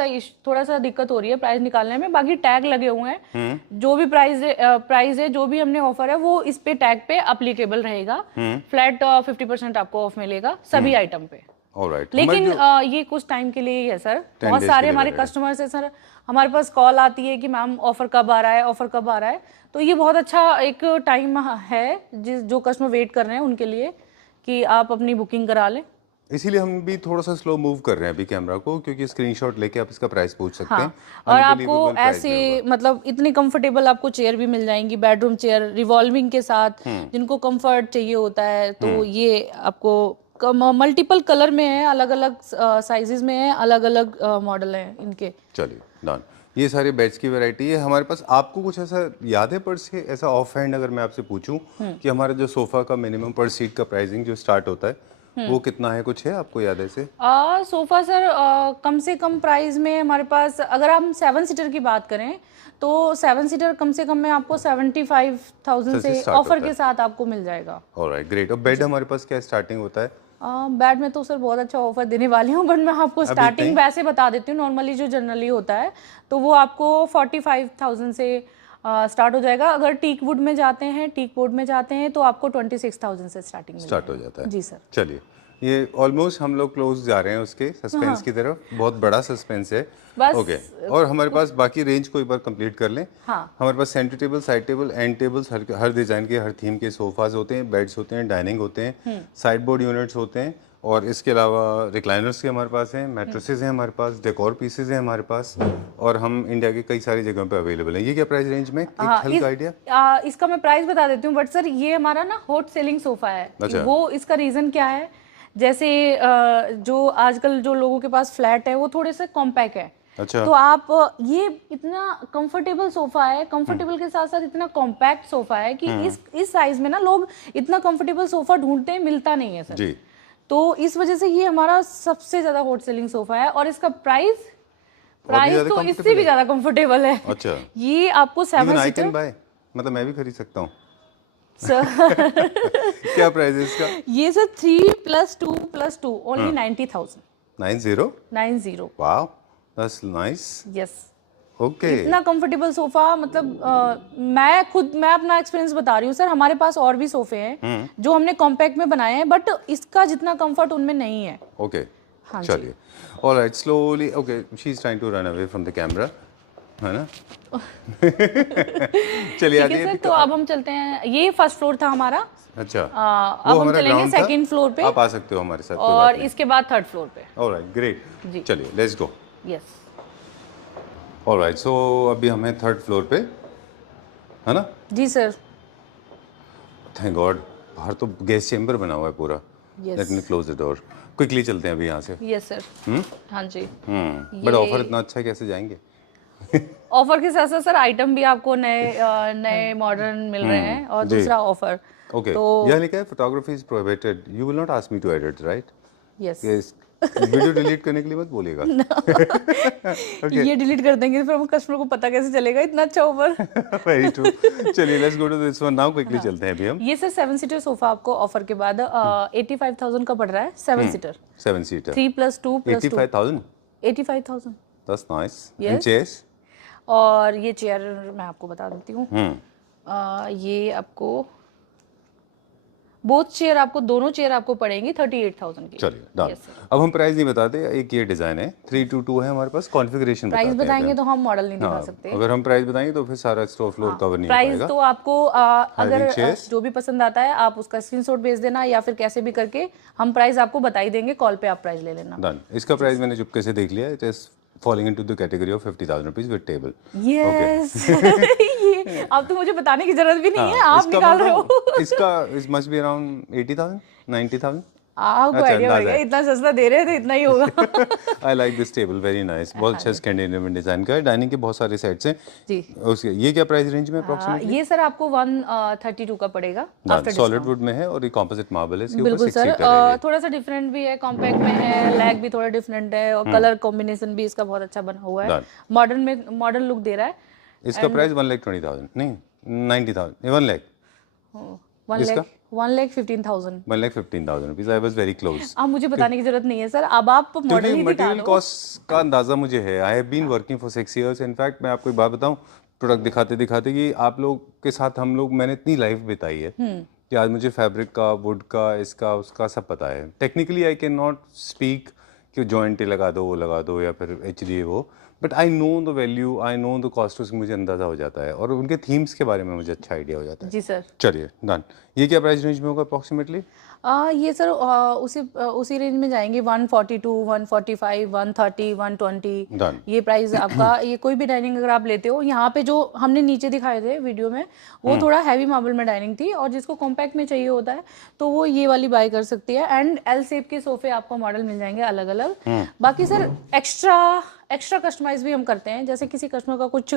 सा दिक्कत हो रही है प्राइस निकालने में, बाकी टैग लगे हुए हैं। जो भी प्राइस है जो भी हमने ऑफर है वो इस पे टैग पे अप्लीकेबल रहेगा। फ्लैट 50% आपको ऑफ मिलेगा सभी आइटम पे। Alright. लेकिन ये कुछ टाइम के लिए ही है सर। बहुत सारे हमारे कस्टमर्स है सर, हमारे पास कॉल आती है कि मैम ऑफर कब आ रहा है, ऑफर कब आ रहा है। तो ये बहुत अच्छा एक टाइम है जो कस्टमर वेट कर रहे हैं उनके लिए कि आप अपनी बुकिंग करा लें। इसीलिए हम भी थोड़ा सा स्लो मूव कर रहे हैं अभी कैमरा को, क्योंकि स्क्रीनशॉट लेके आप इसका प्राइस पूछ सकते हैं। और आपको ऐसे मतलब इतनी कंफर्टेबल आपको चेयर भी मिल जाएंगी, बेडरूम चेयर रिवॉल्विंग के साथ, जिनको कंफर्ट चाहिए होता है। तो ये आपको मल्टीपल कलर में है, अलग अलग साइजेस में है, अलग अलग मॉडल हैं इनके। चलिए डन। ये सारे बेड्स की वैरायटी है हमारे पास। आपको कुछ ऐसा याद है पर से ऐसा ऑफ हैंड अगर मैं आपसे पूछूं कि हमारा जो सोफा का मिनिमम पर सीट का प्राइसिंग जो स्टार्ट होता है वो कितना है, कुछ है आपको याद है से? सोफा सर कम से कम प्राइस में हमारे पास, अगर हम 7 सीटर की बात करें तो 7 सीटर कम से कम में आपको 75,000 से ऑफर के साथ आपको मिल जाएगा। Alright, great. और बेड हमारे पास क्या स्टार्टिंग होता है? बेड में तो सर बहुत अच्छा ऑफर देने वाली हूँ, बट मैं आपको स्टार्टिंग वैसे बता देती हूँ। नॉर्मली जो जनरली होता है तो वो आपको 45,000 से स्टार्ट हो जाएगा। अगर टीक वुड में जाते हैं तो आपको 26,000 से स्टार्टिंग स्टार्ट हो जाता है। जी सर। चलिए, ये ऑलमोस्ट हम लोग क्लोज जा रहे हैं उसके सस्पेंस की तरफ। बहुत बड़ा सस्पेंस है। ओके। और हमारे पास बाकी रेंज को एक बार कंप्लीट कर लें। हमारे पास centre table, side table, end tables, हर डिजाइन के, हर थीम के सोफाज होते हैं, बेड्स होते हैं, डाइनिंग होते हैं, साइड बोर्ड यूनिट्स होते हैं। और इसके अलावा रिक्लाइनर्स के हमारे पास हैं, मैट्रेसेस हैं हमारे पास, डेकोर पीसेज हैं हमारे पास। और हम इंडिया के कई सारी जगहों पे अवेलेबल हैं। ये क्या प्राइस रेंज में, एक हल्का आइडिया? इसका मैं प्राइस बता देती हूँ, बट सर ये हमारा ना हॉट सेलिंग सोफा है। वो इसका रीजन क्या है, जैसे जो आजकल जो लोगों के पास फ्लैट है वो थोड़े से कॉम्पैक्ट है। अच्छा। तो आप ये इतना कंफर्टेबल सोफा है, कंफर्टेबल के साथ साथ इतना कॉम्पैक्ट सोफा है कि इस साइज में ना लोग इतना कंफर्टेबल सोफा ढूंढते हैं, मिलता नहीं है सर जी। तो इस वजह से ये हमारा सबसे ज्यादा हॉट सेलिंग सोफा है। और इसका प्राइस तो इससे भी ज्यादा कंफर्टेबल है। अच्छा। ये आपको 7 सीटर, मतलब मैं भी खरीद सकता हूँ सर। क्या प्राइस है इसका? ये sir 3+2+2 only 90,000। 90। Wow, that's nice. Yes. Okay. इतना कंफर्टेबल सोफा, मतलब मैं अपना एक्सपीरियंस बता रही हूँ सर। हमारे पास और भी सोफे हैं जो हमने कॉम्पैक्ट में बनाए हैं, बट इसका जितना कंफर्ट उनमें नहीं है। ओके। चलिए, alright, slowly. Okay, she is trying to run away from the camera, है ना? चलिए आइए सर। तो अब हम चलते हैं, ये फर्स्ट फ्लोर था हमारा। अच्छा। अब हम चलेंगे सेकंड फ्लोर पे। आप आ सकते हो हमारे साथ। और इसके बाद थर्ड फ्लोर पे। Alright, great. चलिए लेट्स गो। यस। ऑलराइट, सो अभी हमें थर्ड फ्लोर पे, है ना? जी सर। थैंक गॉड, बाहर तो गैस चेंबर बना हुआ है पूरा। Let me close the door. Quickly चलते हैं अभी यहाँ से। Yes sir. हाँ जी। बट ऑफर इतना अच्छा है, कैसे जाएंगे? ऑफर के साथ साथ सर आइटम भी आपको नए मॉडर्न मिल रहे हैं। और दूसरा ऑफर, ओके, यह लिखा है photography is prohibited, you will not ask me to edit, right? Yes. Video delete करने के लिए मत बोलिएगा। ये डिलीट कर देंगे फिर हम कस्टमर को पता कैसे चलेगा इतना अच्छा ऑफर। Very true. चलिए let's go to this one now, quickly चलते हैं अभी हम। ये सर 7 सीटर सोफा आपको ऑफर के बाद 85,000 का पड़ रहा है, 7 seater, 7 seater 3 + 2 + 2 85,000। 85,000। That's nice. Yes. And chairs? और ये चेयर मैं आपको बता देती हूँ, ये आपको बोथ चेयर आपको, दोनों चेयर आपको पड़ेंगी 38,000 की। चलिए डन। Yes, sir. अब हम प्राइस नहीं बताते, एक ये डिजाइन है 322 है हमारे पास, कॉन्फ़िगरेशन प्राइस बताएंगे तो हम मॉडल नहीं दिखा हाँ, सकते। अगर हम प्राइस बताएंगे तो फिर सारा स्टोर फ्लोर कवर नहीं हो प्राइस पाएगा। तो आपको अगर chairs? जो भी पसंद आता है आप उसका स्क्रीनशॉट भेज देना, या फिर कैसे भी करके हम प्राइस आपको बता ही देंगे, कॉल पे आप प्राइस ले लेना। डन। इसका प्राइस मैंने चुपके से देख लिया, it is falling into the category of 50,000 rupees with table. Yes. ये अब तो मुझे बताने की जरूरत भी नहीं है, आप निकाल रहे हो। इसका इज मस्ट बी अराउंड 80,000 90,000। आपको अच्छा, आइडिया हो अंदाजा गया, है। इतना सस्ता दे रहे हैं तो इतना ही होगा। I like this table, very nice. बहुत अच्छा स्कैंडिनेवियन डिजाइन का है। डाइनिंग के बहुत सारे सेट्स हैं जी। उसके। ये क्या प्राइस रेंज में अप्रोक्सीमेटली? ये सर आपको 132 का पड़ेगा आफ्टर सॉलिड वुड में है और ये कॉम्पोजिट मार्बल है, इसके ऊपर बिल्कुल 6 सर। सीटर है। थोड़ा सा डिफरेंट भी है, कॉम्पैक्ट में है, लैग भी थोड़ा डिफरेंट है, और कलर कॉम्बिनेशन भी इसका बहुत अच्छा बना हुआ है, Done. मॉडर्न में मॉडर्न लुक दे रहा है। इसका प्राइस 1,20,000 नहीं 90,000, 1 lakh 1,15,000। 1,15,000 rupees. I was very close. अब मुझे बताने की जरूरत नहीं है सर, अब आप मॉडल क्योंकि ही दिखा मटेरियल दो। कॉस्ट का अंदाजा मुझे है। I have been working for 6 years. In fact मैं आपको एक बात बताऊं, प्रोडक्ट दिखाते दिखाते कि आप लोग के साथ हम लोग, मैंने इतनी लाइफ बिताई है कि आज मुझे फैब्रिक का, वुड का, इसका उसका सब पता है। Technically I can not speak कि जॉइंट लगा दो, वो लगा दो, या फिर HD वो, but I know the value, I know the cost, उसमें मुझे अंदाजा हो जाता है और उनके थीम्स के बारे में मुझे अच्छा आइडिया हो जाता है। जी सर। चलिए डन। ये क्या प्राइस रेंज में होगा अप्रोक्सीमेटली? ये सर उसी रेंज में जाएंगे, 142, 145, 130, 120। Done. ये प्राइस आपका, ये कोई भी डाइनिंग अगर आप लेते हो, यहाँ पे जो हमने नीचे दिखाए थे वीडियो में वो थोड़ा हैवी मार्बल में डाइनिंग थी, और जिसको कॉम्पैक्ट में चाहिए होता है तो वो ये वाली बाय कर सकती है। एंड L शेप के सोफे आपको मॉडल मिल जाएंगे अलग अलग। बाकी सर एक्स्ट्रा कस्टमाइज भी हम करते हैं, जैसे किसी कस्टमर का कुछ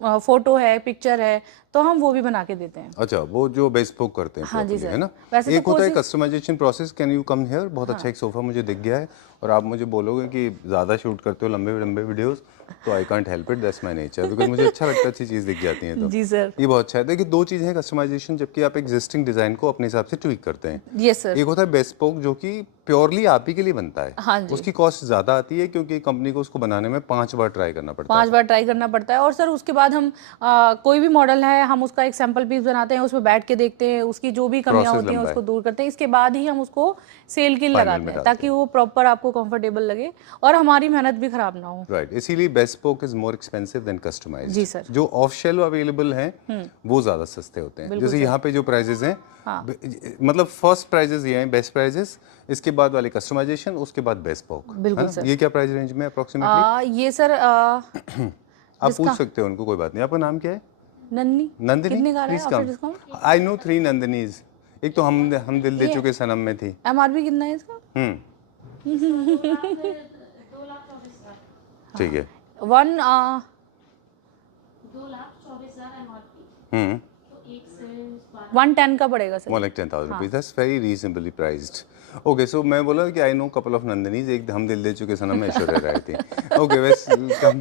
फोटो है, पिक्चर है, तो हम वो भी बना के देते हैं। अच्छा, वो जो बेस्पोक करते हैं हाँ जी properly, सर। है ना? वैसे एक तो होता है कोशिश- customisation process. Can you come here? बहुत अच्छा एक सोफा मुझे दिख गया है, और आप मुझे बोलोगे कि ज़्यादा शूट करते हो लंबे लंबे वीडियोस, तो I can't help it, that's my nature, because मुझे अच्छा लगता है अच्छी चीज़ दिख जाती है तो। जी सर। ये बहुत अच्छा है। देखिए, दो चीज़ें हैं कस्टमाइजेशन, जबकि आप एग्जिस्टिंग डिज़ाइन को अपने हिसाब से ट्वीक करते हैं। Yes sir. एक होता है बेस्पोक, जो कि प्योरली आप ही के लिए बनता है। हाँ जी। उसकी कॉस्ट ज़्यादा आती है, क्योंकि कंपनी को उसको बनाने में 5 बार ट्राई करना पड़ता है। 5 बार ट्राई करना पड़ता है, और सर उसके बाद हम कोई भी मॉडल है, हम उसका एक सैंपल पीस बनाते हैं, उसमें बैठ के देखते हैं, उसकी जो भी कमियां Process होती हैं लंबा उसको है। दूर करते हैं। इसके बाद ही हम उसको सेल के लिए Final लगाते में हैं, डालते ताकि वो प्रॉपर आपको कंफर्टेबल लगे और हमारी मेहनत भी खराब ना हो। राइट, इसीलिए bespoke is more expensive than customised. जी सर। जो ऑफ शेल्फ अवेलेबल हैं वो ज़्यादा सस्ते होते हैं। जैसे यहाँ पे जो प्राइजेस हैं, मतलब फर्स्ट प्राइजेस ये हैं, बेस्ट प्राइजेस, इसके बाद वाले कस्टमाइजेशन, उसके बाद बेस्पोक। बिल्कुल सर। ये क्या प्राइस रेंज में अप्रोक्सीमेटली? ये सर आप पूछ सकते हो उनको, कोई बात नहीं। आपका नाम क्या है? नन्नी। नंदिनी? कितने का रहा है Please after come. Discount? I know 3 नंदिनीज। एक तो हम दिल दे चुके सनम में थी। MRP कितना है इसका? ठीक है। 110 का पड़ेगा sir. 1,10,000 rupees, that's very reasonably priced. Okay, so मैं बोला कि I know couple of Nandinis. एक हम दिल दे चुके सनम में ऐश्वर्या राय थी। Okay, welcome.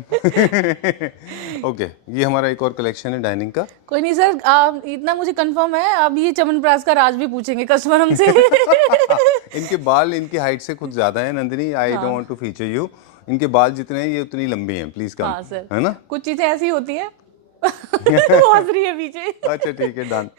ओके, ये हमारा एक और कलेक्शन है डाइनिंग का। कोई नहीं सर, इतना मुझे कंफर्म है, अब ये चमनप्राश का राज भी पूछेंगे कस्टमर हमसे। इनके बाल इनकी हाइट से कुछ ज्यादा है Nandini. I don't want to feature you. इनके बाल जितने हैं ये उतनी लंबी हैं। Please come. हाँ सर। है ना? कुछ चीजें ऐसी होती हैं। वो हंस रही है पीछे। अच्छा, ठीक है, डन।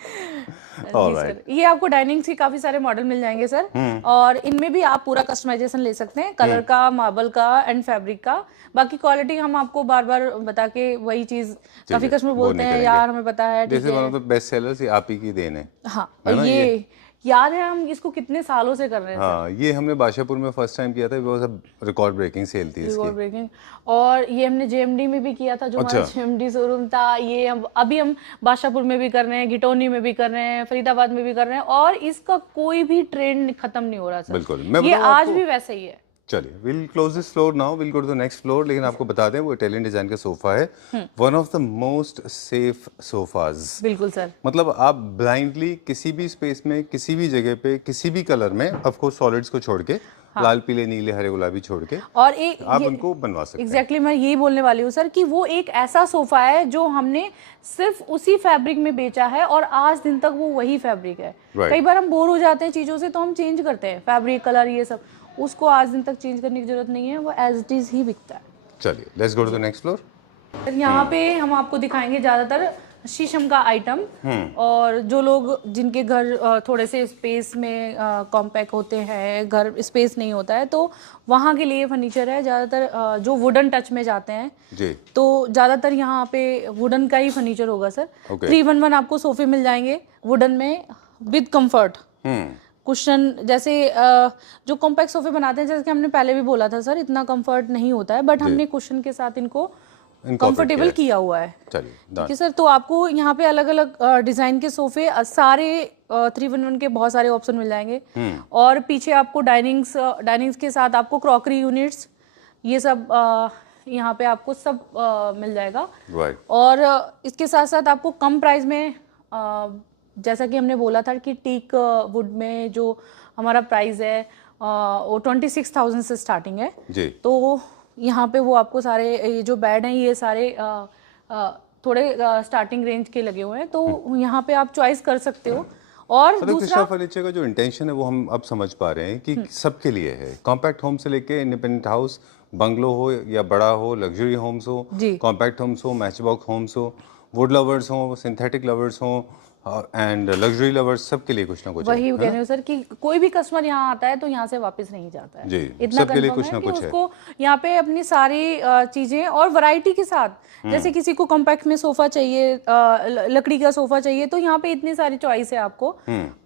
जी सर, ये आपको डाइनिंग के काफी सारे मॉडल मिल जाएंगे सर, और इनमें भी आप पूरा कस्टमाइजेशन ले सकते हैं, कलर का, मार्बल का एंड फैब्रिक का। बाकी क्वालिटी हम आपको बार बार बता के वही चीज, काफी कस्टमर बोलते हैं यार हमें पता है, ठीक जैसे है। One of the best sellers ये आप ही की देन है। हाँ, ये याद है, हम इसको कितने सालों से कर रहे हैं। हाँ, ये हमने बादशाहपुर में फर्स्ट टाइम किया था। वो सब रिकॉर्ड ब्रेकिंग सेल थी इसकी। Record breaking. और ये हमने JMD में भी किया था, जो हमारा JMD शोरूम था। ये अभी हम बादशाहपुर में भी कर रहे हैं, घिटौनी में भी कर रहे हैं, फरीदाबाद में भी कर रहे हैं, और इसका कोई भी ट्रेंड खत्म नहीं हो रहा सर। बिल्कुल, मैं ये बताऊं आज आपको- भी वैसे ही है। चलिए, will close this floor now, will go to the next floor. लेकिन आपको बता दें, वो इटालियन डिजाइन का सोफा है, one of the most safe sofas. बिल्कुल सर। मतलब आप ब्लाइंडली किसी भी स्पेस में, किसी भी जगह पे, किसी भी कलर में, ऑफ कोर्स सॉलिड्स को छोड़ के, लाल पीले नीले हरे गुलाबी छोड़ के और एक आप उनको बनवा सकते हैं। एग्जैक्टली मैं यही बोलने वाली हूँ सर कि वो एक ऐसा सोफा है जो हमने सिर्फ उसी फैब्रिक में बेचा है और आज दिन तक वो वही फैब्रिक है। कई बार हम बोर हो जाते हैं चीज़ों से तो हम चेंज करते हैं फैब्रिक कलर ये सब, उसको आज दिन तक चेंज करने की जरूरत नहीं है, वो एज इट इज ही बिकता है। चलिए let's go to the next floor. यहाँ पे हम आपको दिखाएंगे ज़्यादातर शीशम का आइटम, और जो लोग जिनके घर थोड़े से स्पेस में कॉम्पैक्ट होते हैं, घर स्पेस नहीं होता है, तो वहाँ के लिए फर्नीचर है ज़्यादातर जो वुडन टच में जाते हैं जी। तो ज़्यादातर यहाँ पे वुडन का ही फर्नीचर होगा सर। 311 आपको सोफे मिल जाएंगे वुडन में विद कंफर्ट, कुशन जैसे जो कॉम्पैक्ट सोफे बनाते हैं, जैसे कि हमने पहले भी बोला था सर, इतना कंफर्ट नहीं होता है, बट हमने कुशन के साथ इनको कंफर्टेबल किया हुआ है। चलिए ठीक है सर। तो आपको यहाँ पे अलग अलग डिजाइन के सोफे सारे 311 के बहुत सारे ऑप्शन मिल जाएंगे, और पीछे आपको डाइनिंग्स के साथ आपको क्रॉकरी यूनिट्स ये सब यहाँ पे आपको सब मिल जाएगा। और इसके साथ साथ आपको कम प्राइस में जैसा कि हमने बोला था कि टीक वुड में जो हमारा प्राइस है वो 26,000 से स्टार्टिंग है जी। तो यहाँ पे वो आपको सारे ये जो बेड हैं ये सारे थोड़े स्टार्टिंग रेंज के लगे हुए हैं, तो यहाँ पे आप चॉइस कर सकते हो। और दूसरा फर्नीचर का जो इंटेंशन है वो हम अब समझ पा रहे हैं कि सबके लिए है। कॉम्पैक्ट होम से लेके इंडिपेंडेंट हाउस, बंगलो हो या बड़ा हो, लग्जरी होम्स हो, कॉम्पैक्ट होम्स हो, मैच बॉक्स होम्स हो, वुड लवर्स हो, सिंथेटिक लवर्स हो एंड लग्जरी लवर्स, सबके लिए कुछ ना कुछ वही कह रहे हो सर कि कोई भी कस्टमर यहाँ आता है तो यहाँ से वापस नहीं जाता है जी। इतना सबके लिए कुछ है ना कि कुछ उसको यहाँ पे अपनी सारी चीजें और वैरायटी के साथ, जैसे किसी को कॉम्पैक्ट में सोफा चाहिए, लकड़ी का सोफा चाहिए, तो यहाँ पे इतनी सारी चॉइस है आपको,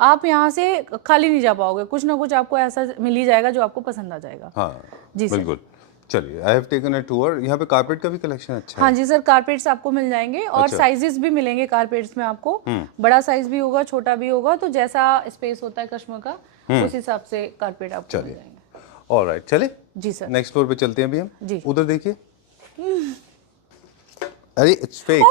आप यहाँ से खाली नहीं जा पाओगे, कुछ ना कुछ आपको ऐसा मिल ही जाएगा जो आपको पसंद आ जाएगा। हाँ जी बिल्कुल। चलिए I have taken a tour. यहाँ पे कारपेट का भी कलेक्शन अच्छा है। हाँ जी सर, कारपेट्स आपको मिल जाएंगे और साइजेस भी मिलेंगे कारपेट्स में आपको, बड़ा साइज भी होगा, छोटा भी होगा, तो जैसा स्पेस होता है कस्टमर का उस हिसाब से कारपेट आपको मिल जाएंगे। ऑलराइट, चले जी सर नेक्स्ट फ्लोर पे चलते हैं अभी हम जी। उधर देखिए। अरे इट्स फेक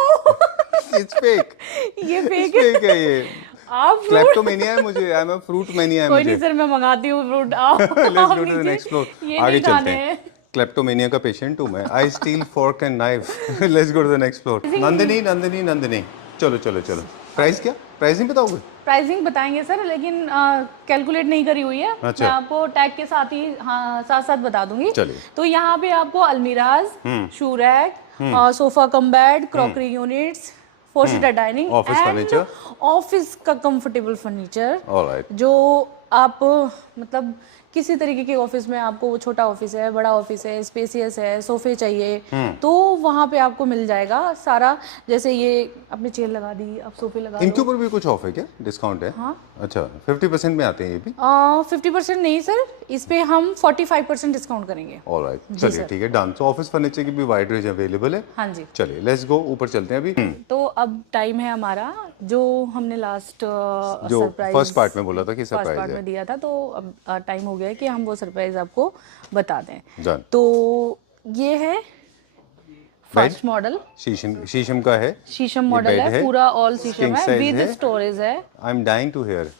इट्स फेक ये फेक है ये। आप क्लेप्टोमेनिया है मुझे, I am a fruit mania है कोई मुझे। नहीं सर, मैं मंगाती हूँ फ्रूट। आप let's go to the next floor. ये आगे नहीं चलते खाने हैं। हैं। क्लेप्टोमेनिया का पेशेंट हूँ मैं। I steal fork and knife. Let's go to the next floor. Nandini Nandini Nandini, चलो चलो चलो। प्राइस क्या? प्राइसिंग बताओगे? प्राइसिंग बताएंगे सर, लेकिन कैलकुलेट नहीं करी हुई है। अच्छा। मैं आपको टैग के साथ ही साथ साथ बता दूंगी। चलिए। तो यहाँ पे आपको almirahs, shoe rack, sofa cum bed, crockery units, 4 seater dining, office furniture, office का कंफर्टेबल फर्नीचर, ऑलराइट, जो आप मतलब किसी तरीके के ऑफिस में, आपको वो छोटा ऑफिस है, बड़ा ऑफिस है, स्पेसियस है, सोफे चाहिए, तो वहाँ पे आपको मिल जाएगा सारा। जैसे ये आपने चेयर लगा दी, आप सोफे लगा इनके ऊपर भी कुछ ऑफ है क्या? डिस्काउंट है? हाँ। अच्छा 50% में आते हैं ये भी? 50% नहीं सर, इस पे हम 45% डिस्काउंट करेंगे। ऑलराइट, चलिए ठीक है, डन। तो ऑफिस फर्नीचर की भी वाइड रेंज अवेलेबल है। हाँ जी। चलिए लेट्स गो, ऊपर चलते हैं अभी। तो अब टाइम है हमारा, जो हमने लास्ट जो सरप्राइज फर्स्ट पार्ट में बोला था कि सरप्राइज पार्ट है, में दिया था, तो अब टाइम हो गया है कि हम वो सरप्राइज आपको बता दें। डन। तो ये है फर्स्ट मॉडल, शीशम का है, शीशम मॉडल है, पूरा ऑल शीशम है, विद स्टोरेज है। I am dying to hear.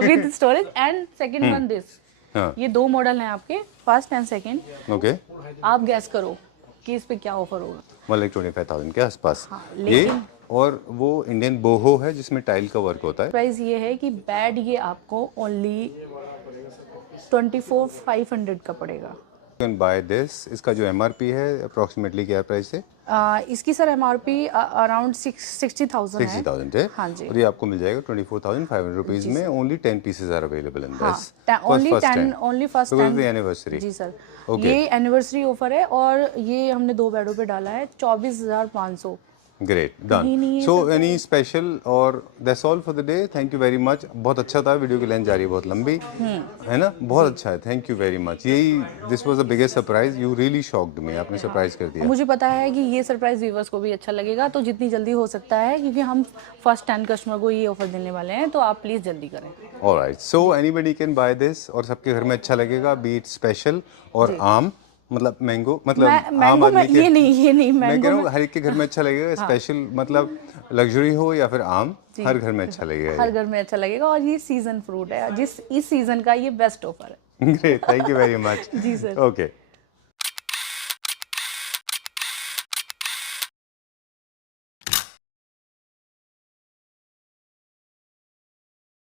With storage and second one this. ये 2 मॉडल हैं आपके, फर्स्ट एंड सेकंड। ओके, आप गैस करो कि इस पे क्या ऑफर होगा। 1,25,000 के आसपास। हाँ, ये और वो इंडियन बोहो है जिसमें टाइल का वर्क होता है। प्राइस ये है कि बेड ये आपको ओनली 24,500 का पड़ेगा। Can by this. इसका जो एमआरपी है अप्रोक्सीमेटली क्या प्राइस है? इसकी सर एमआरपी अराउंड 60,000 है। 60,000 है। हाँ जी। और ये आपको मिल जाएगा 24,500 रुपीज में। Only 10 pieces are available in this. Only first anniversary. जी सर, ये एनिवर्सरी ऑफर है, और ये हमने 2 बेडों पे डाला है 24,500। Great, done. So any special और that's all for the day. Thank you very much. बहुत अच्छा था, वीडियो की लेंथ जा रही है बहुत लंबी, है ना? बहुत अच्छा है, थैंक यू वेरी मच। यही this was the biggest surprise. You really shocked मी, आपने सरप्राइज कर दिया। मुझे पता है कि ये सरप्राइज व्यूअर्स को भी अच्छा लगेगा, तो जितनी जल्दी हो सकता है, क्योंकि हम फर्स्ट 10 कस्टमर को ये ऑफर देने वाले हैं, तो आप प्लीज जल्दी करें। Alright, so anybody can by this और सबके घर में अच्छा लगेगा, बी इट स्पेशल और आम। मतलब मैंगो मतलब मैंगो में ये नहीं मैं कह मैंगो रहा हूँ हर एक के घर में अच्छा लगेगा, स्पेशल मतलब लग्जरी हो या फिर आम, हर घर में अच्छा लगेगा हर घर में अच्छा लगेगा। और ये सीजन फ्रूट है, इस सीजन का ये बेस्ट ऑफर है। Great, thank you very much. जी सर। ओके